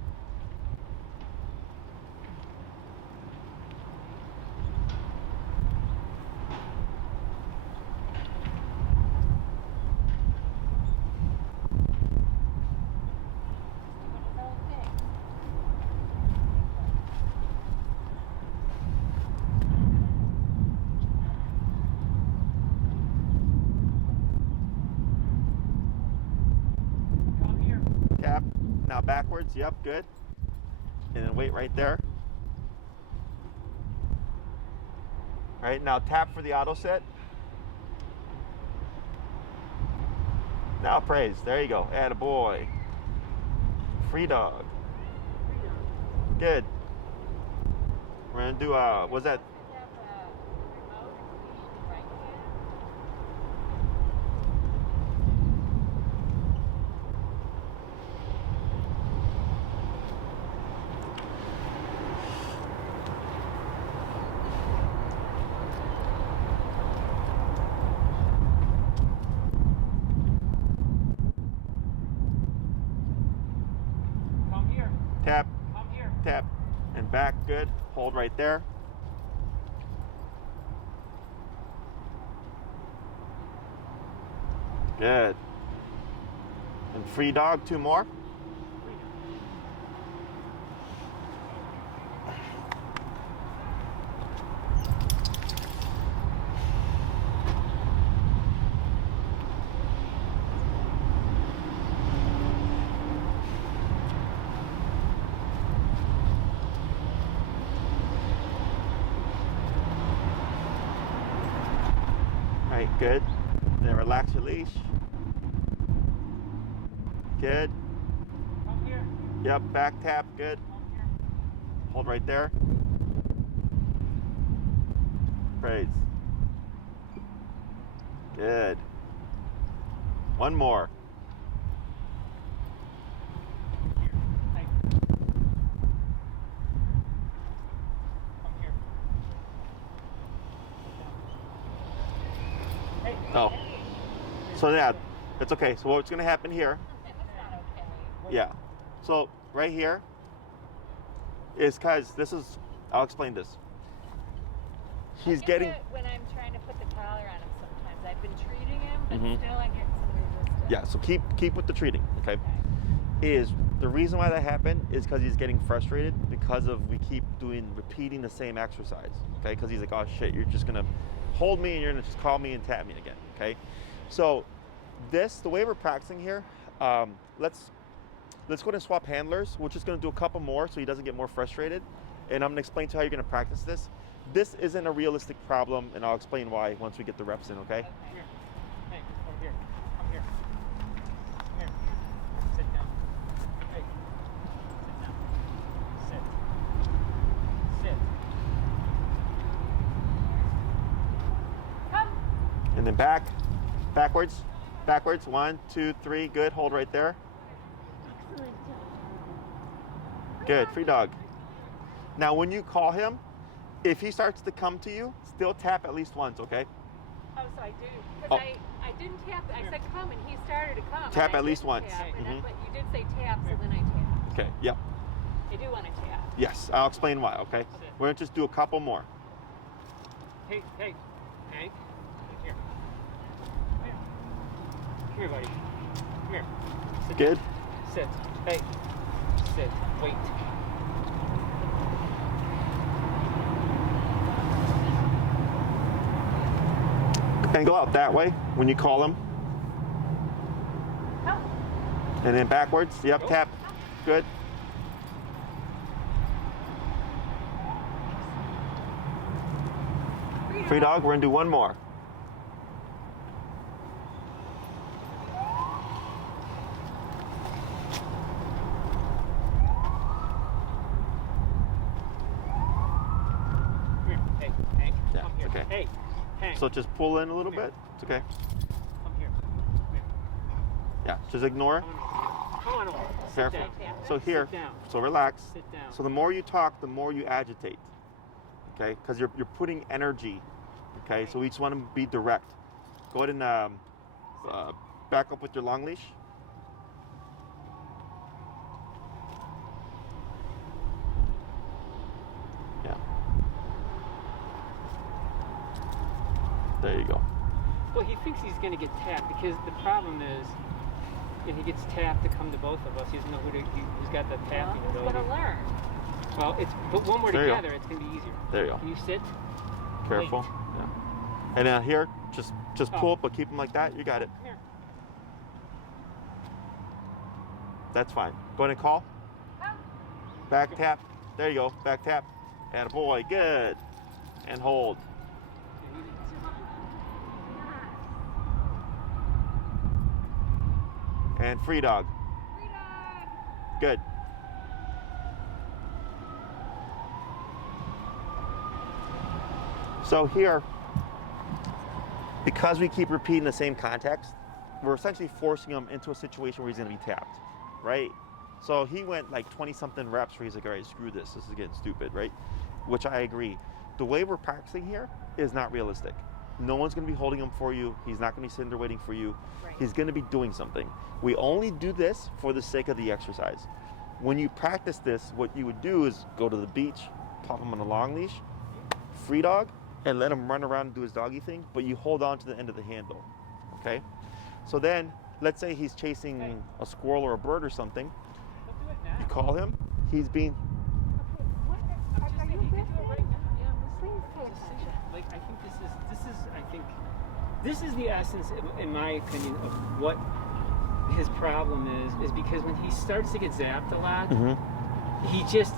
Come here. Tap. Now backwards. Yep, good. And then wait right there. All right, now tap for the auto set. Now praise. There you go. Attaboy. Free dog. Good. We're gonna do was that Come here. tap, Come here. tap, and back? Good. Hold right there. Good. And free dog, 2 more. All right, good. Then relax your leash. Good. Come here. Yep, back tap, good. Come here. Hold right there. Praise. Good. 1 more. Here. Hey. Come here. Hey. Oh, So yeah, it's okay. So what's going to happen here? That's not okay. Yeah. So right here is because this is. I'll explain this. He's I get getting. it when I'm trying to put the collar on him. Sometimes I've been treating him, but Mhm. still I get some resistance. Yeah. So keep with the treating. Okay. Is the reason why that happened is because he's getting frustrated because of we keep repeating the same exercise. Okay. Because he's like, oh shit, you're just gonna hold me and you're gonna just call me and tap me again. Okay. So the way we're practicing here, let's go ahead and swap handlers. We're just gonna do a couple more so he doesn't get more frustrated. And I'm gonna explain to you how you're gonna practice this. This isn't a realistic problem, and I'll explain why once we get the reps in, okay? Here. Hey, over here. Come here. Come here. Sit down. Hey. Sit down. Sit. Sit. Come. And then backwards. 1, 2, 3, good, hold right there. Good, free dog. Now when you call him, if he starts to come to you, still tap at least once, okay? Oh, so I do. Oh. Because I didn't tap. I said come, and he started to come. Tap and I at least didn't once. Tap, and Mhm. that's what you did say tap, so then I tapped. Okay, yep. I do want to tap. Yes, I'll explain why, okay? We're gonna just do a couple more. Hey, Hank. Here. Come here. Come here, buddy. Come here. Sit Good? down. Sit. Hey. Sit. Wait. And go out that way when you call him. Come. And then backwards, yep, Go. tap. Good. Free dog, we're gonna do one more. Come here. Hey, Hank. Yeah, Come here. okay. Hey, Hank. So just pull in a little bit. It's okay. Come here. Come here. Yeah, just ignore. Come on over. Sit Careful. down. So here, Sit down. so relax. Sit down. So the more you talk, the more you agitate. Okay, because you're putting energy. Okay, so we just want to be direct. Go ahead and back up with your long leash. Yeah. There you go. Well, he thinks he's going to get tapped because the problem is, if he gets tapped to come to both of us, he doesn't know who's got the tapping Well, he's ability. gonna learn. Well, but when we're There you go. together, it's going to be easier. There you go. Can you sit? Careful. Wait. Yeah. And here, just Oh. pull, but keep them like that. You got it. Come here. That's fine. Go ahead and call. Come. Back tap. There you go. Back tap. And boy, good. And hold. And free dog. Free dog. Good. So here, because we keep repeating the same context, we're essentially forcing him into a situation where he's going to be tapped, right? So he went like 20-something reps where he's like, all right, screw this. This is getting stupid, right? Which I agree. The way we're practicing here is not realistic. No one's going to be holding him for you. He's not going to be sitting there waiting for you. Right. He's going to be doing something. We only do this for the sake of the exercise. When you practice this, what you would do is go to the beach, pop him on a long leash, free dog, and let him run around and do his doggy thing, but you hold on to the end of the handle, okay? So then, let's say he's chasing a squirrel or a bird or something. Don't do it now. You call him, he's being, What? I'm just Are saying, you you can do it right now. Yeah, Please pay Just say attention. that. Like, I think this is the essence, in my opinion, of what his problem is because when he starts to get zapped a lot, he just,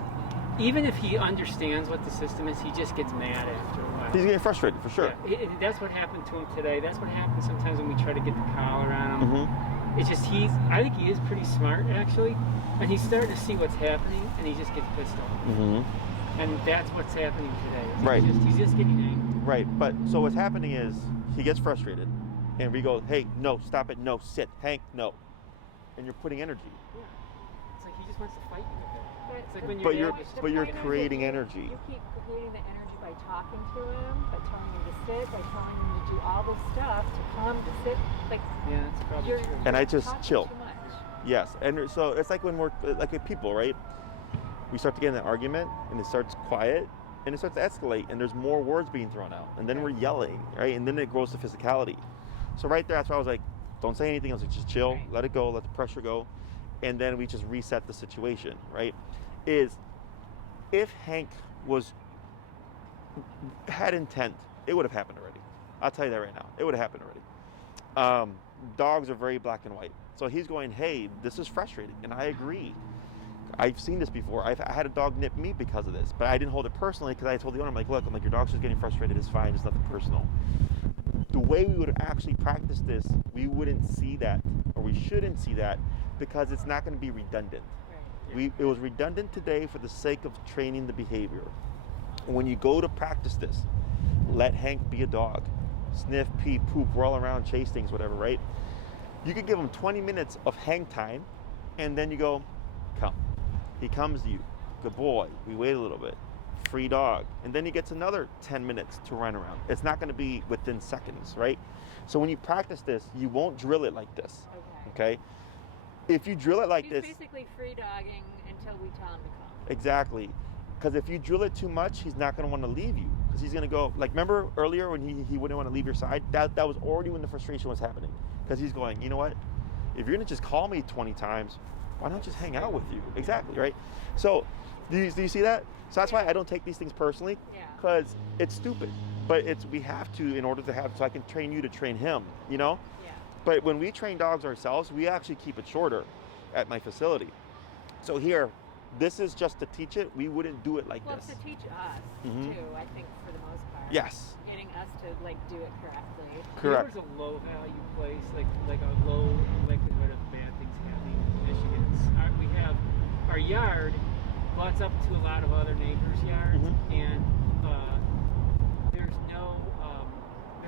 even if he understands what the system is, he just gets mad after a while. he's getting frustrated for sure. Yeah, that's what happened to him today. That's what happens sometimes when we try to get the collar on him. It's just I think he is pretty smart actually, and he's starting to see what's happening, and he just gets pissed off. And that's what's happening today. Right. He's just getting angry. Right, but so what's happening is he gets frustrated, and we go, hey, no, stop it, no, sit, Hank, no. And you're putting energy. Yeah. It's like he just wants to fight you. It's like when But your you're dad was- but you're point is creating that energy. You keep creating the energy by talking to him, by telling him to sit, by telling him to do all this stuff to come to sit. Like Yeah, that's probably you're, true. And I you're just talking chill. Too much. Yes, and so it's like when we're like with people, right? We start to get in an argument, and it starts quiet, and it starts to escalate, and there's more words being thrown out, and then we're yelling, right? And then it grows to physicality. So right there, that's why I was like, don't say anything. I was like, just chill, Right. let it go, let the pressure go, and then we just reset the situation, right? Is if Hank had intent, it would have happened already. I'll tell you that right now. It would have happened already. Dogs are very black and white. So he's going, hey, this is frustrating. And I agree. I've seen this before. I had a dog nip me because of this, but I didn't hold it personally because I told the owner, I'm like, look, your dog's just getting frustrated. It's fine. It's nothing personal. The way we would actually practice this, we wouldn't see that, or we shouldn't see that, because it's not going to be redundant. Right. It was redundant today for the sake of training the behavior. When you go to practice this, let Hank be a dog. Sniff, pee, poop, roll around, chase things, whatever, right? You could give him 20 minutes of hang time, and then you go, come. He comes to you. Good boy. We wait a little bit. Free dog. And then he gets another 10 minutes to run around. It's not going to be within seconds, right? So when you practice this, you won't drill it like this, okay? If you drill it like He's this, basically free dogging until we tell him to come. exactly. Because if you drill it too much, he's not going to want to leave you. Because he's going to go, like, remember earlier when he wouldn't want to leave your side? That was already when the frustration was happening. Because he's going, you know what? If you're going to just call me 20 times, why not just hang out with you? Exactly, right? So, do you see that? So that's why I don't take these things personally. Yeah. Because it's stupid. But we have to in order to have, so I can train you to train him, you know? Yeah. But when we train dogs ourselves, we actually keep it shorter at my facility. So here, this is just to teach it. We wouldn't do it like Well, this. to teach us Mhm. too, I think for the most part. Yes. Getting us to like do it correctly. Correct. There's a low value place, like a low likelihood of bad things happening in Michigan. We have our yard butts up to a lot of other neighbors' yards, Mhm. and there's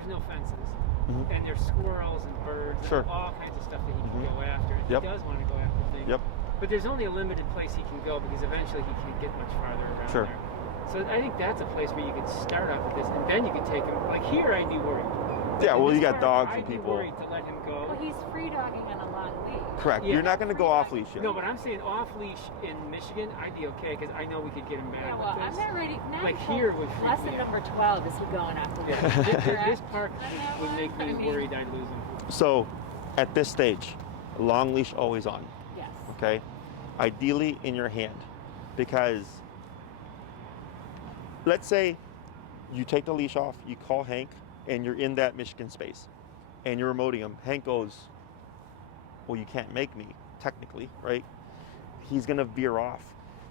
no fences, Mhm. and there's squirrels and birds Sure. and all kinds of stuff that he can Mhm. go after. If Yep. he does want to go after things. Yep. But there's only a limited place he can go because eventually he can't get much farther around Sure. there. So I think that's a place where you could start off with this, and then you could take him. Like here, I'd be worried. Yeah, In well, this you got park, dogs and I'd be people. worried to let him go. Well, he's free dogging on a long leash. Correct. Yeah. You're not going to go off leash yet. No, but I'm saying off leash in Michigan, I'd be okay because I know we could get him back Yeah, with well, this. I'm not ready. Now Like he's here would freak lesson me out. number 12 is he going up the Yeah, leash, this correct? park would make me I mean- worried I'd lose him. So, at this stage, long leash always on. Yes. Okay, ideally in your hand, because let's say you take the leash off, you call Hank, and you're in that Michigan space, and you're remoting him. Hank goes, well, you can't make me, technically, right? He's gonna veer off.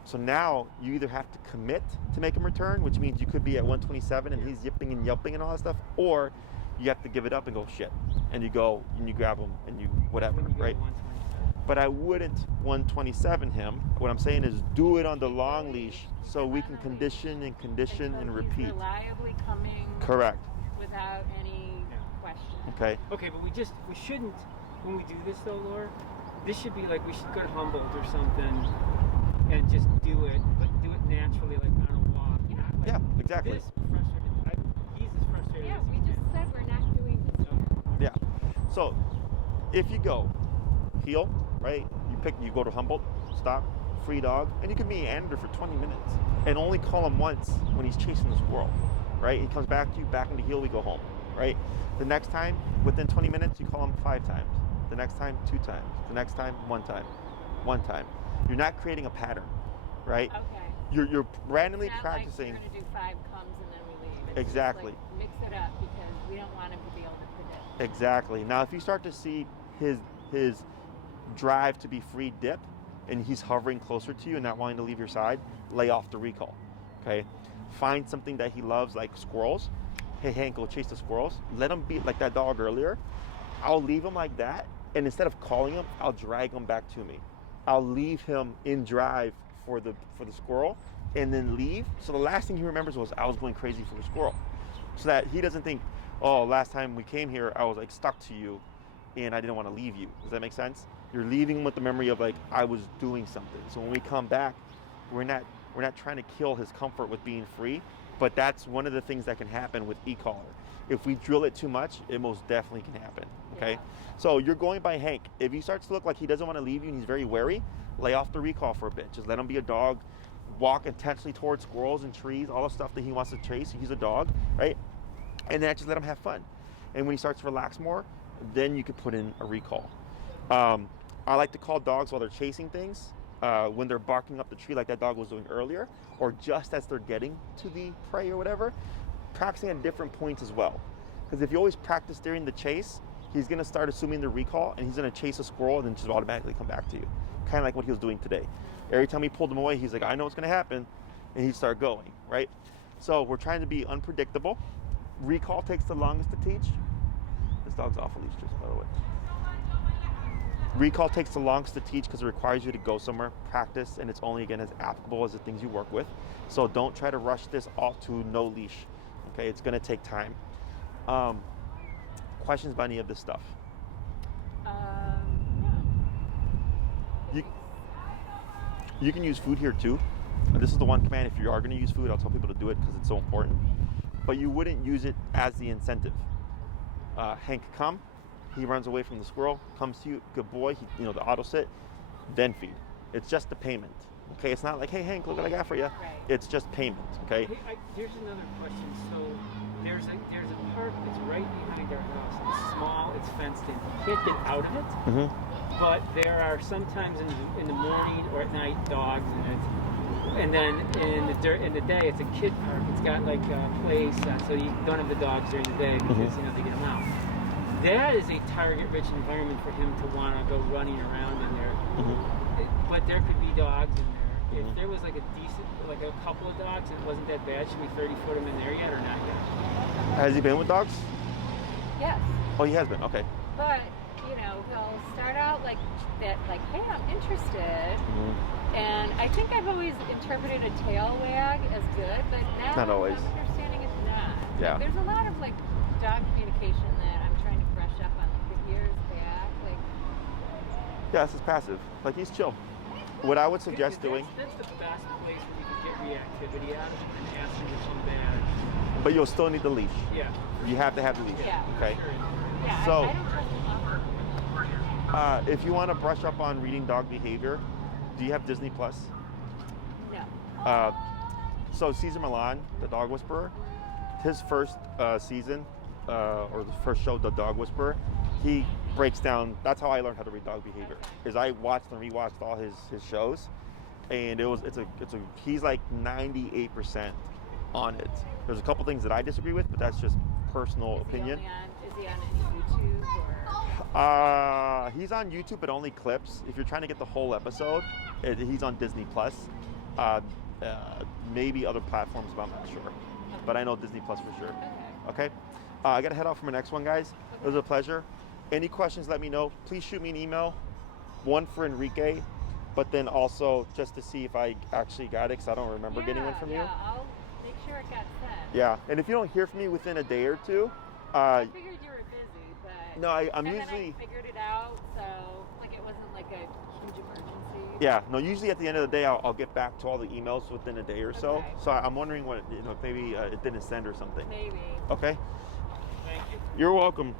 So now you either have to commit to make him return, which means you could be at 127 and he's yipping and yelping and all that stuff, or you have to give it up and go shit, and you go and you grab him and you whatever, When you go right? to 127. But I wouldn't 127 him. What I'm saying is do it on the long leash so we can condition and condition Until and he's repeat. reliably coming Correct. without any Yeah. question. Okay. Okay, but we shouldn't, when we do this though, Laura, this should be like we should go to Humboldt or something and just do it, but do it naturally, like on a walk. Yeah. Not like Yeah, exactly. This frustrated. He's as frustrated Yeah, as we he just is. said we're not doing this here. Yeah. So if you go heel, right? You go to Humboldt, stop, free dog, and you can meander for 20 minutes and only call him once when he's chasing the squirrel, right? He comes back to you, back into heel, we go home, right? The next time, within 20 minutes, you call him 5 times. The next time, 2 times. The next time, 1 time. 1 time. You're not creating a pattern, right? Okay. You're randomly It's not practicing. Like we're going to do 5 comes and then we leave. It's Exactly. Just like mix it up because we don't want him to be able to predict. Exactly. Now, if you start to see his drive to be free dip, and he's hovering closer to you and not wanting to leave your side, lay off the recall. Okay. Find something that he loves, like squirrels. Hey, Hank, go chase the squirrels. Let him be like that dog earlier. I'll leave him like that, and instead of calling him, I'll drag him back to me. I'll leave him in drive for the squirrel, and then leave. So the last thing he remembers was I was going crazy for the squirrel, so that he doesn't think, oh, last time we came here, I was like stuck to you, and I didn't want to leave you. Does that make sense? You're leaving with the memory of like, I was doing something. So when we come back, we're not trying to kill his comfort with being free, but that's one of the things that can happen with e-collar. If we drill it too much, it most definitely can happen, okay? Yeah. So you're going by Hank. If he starts to look like he doesn't want to leave you and he's very wary, lay off the recall for a bit. Just let him be a dog, walk intentionally towards squirrels and trees, all the stuff that he wants to chase. He's a dog, right? And then just let him have fun. And when he starts to relax more, then you could put in a recall. I like to call dogs while they're chasing things, when they're barking up the tree like that dog was doing earlier, or just as they're getting to the prey or whatever, practicing at different points as well. Because if you always practice during the chase, he's going to start assuming the recall, and he's going to chase a squirrel and then just automatically come back to you. Kind of like what he was doing today. Every time he pulled him away, he's like, I know what's going to happen, and he'd start going, right? So we're trying to be unpredictable. Recall takes the longest to teach. This dog's off a leash, just by the way. Recall takes the longest to teach because it requires you to go somewhere, practice, and it's only, again, as applicable as the things you work with. So don't try to rush this off to no leash, okay? It's going to take time. Questions about any of this stuff? No. You can use food here too. This is the one command, if you are going to use food, I'll tell people to do it because it's so important. But you wouldn't use it as the incentive. Hank, come. He runs away from the squirrel, comes to you, good boy, the auto sit, then feed. It's just the payment, okay? It's not like, hey, Hank, look what I got for you. Right. It's just payment, okay? Hey, here's another question. So there's a park that's right behind our house. It's small, it's fenced in. You can't get out of it, but there are sometimes in the morning or at night dogs in it. And then in the day, it's a kid park. It's got like a place, so you don't have the dogs during the day because they get them out. That is a target-rich environment for him to want to go running around in there. But there could be dogs in there. If there was like a couple of dogs and it wasn't that bad, should we 30-foot him in there yet or not yet? Has he been with dogs? Yes. Oh, he has been, okay. But, he'll start out like that, like, hey, I'm interested. And I think I've always interpreted a tail wag as good, but now Not always. I'm understanding it's not. Yeah. There's a lot of like dog communication that I'm trying to brush up on like the years back. Like, Yeah, this is passive. Like, he's chill. What I would suggest doing, That's the best place where you could get reactivity out of him and ask him to come back. but you'll still need the leash. Yeah. You have to have the leash, Yeah. okay? yeah, So- I don't trust him. If you want to brush up on reading dog behavior, do you have Disney Plus? No. So Caesar Milan, the dog whisperer, his first season, or the first show, The Dog Whisperer, he breaks down, that's how I learned how to read dog behavior, is I watched and rewatched all his shows, and he's like 98% on it. There's a couple things that I disagree with, but that's just personal opinion. Is he on any YouTube or? He's on YouTube, but only clips. If you're trying to get the whole episode, he's on Disney Plus. Maybe other platforms, but I'm not sure. But I know Disney Plus for sure. Okay? I gotta head out for my next one, guys. It was a pleasure. Any questions, let me know. Please shoot me an email. One for Enrique, but then also just to see if I actually got it, because I don't remember getting one from you. Yeah, I'll make sure it got sent. Yeah, and if you don't hear from me within a day or two, I figured you were busy, but no, I'm and usually. then I figured it out, so like it wasn't like a huge emergency. Yeah, no, usually at the end of the day, I'll get back to all the emails within a day or so. Okay. So I'm wondering what, maybe it didn't send or something. Maybe. Okay? Thank you. You're welcome.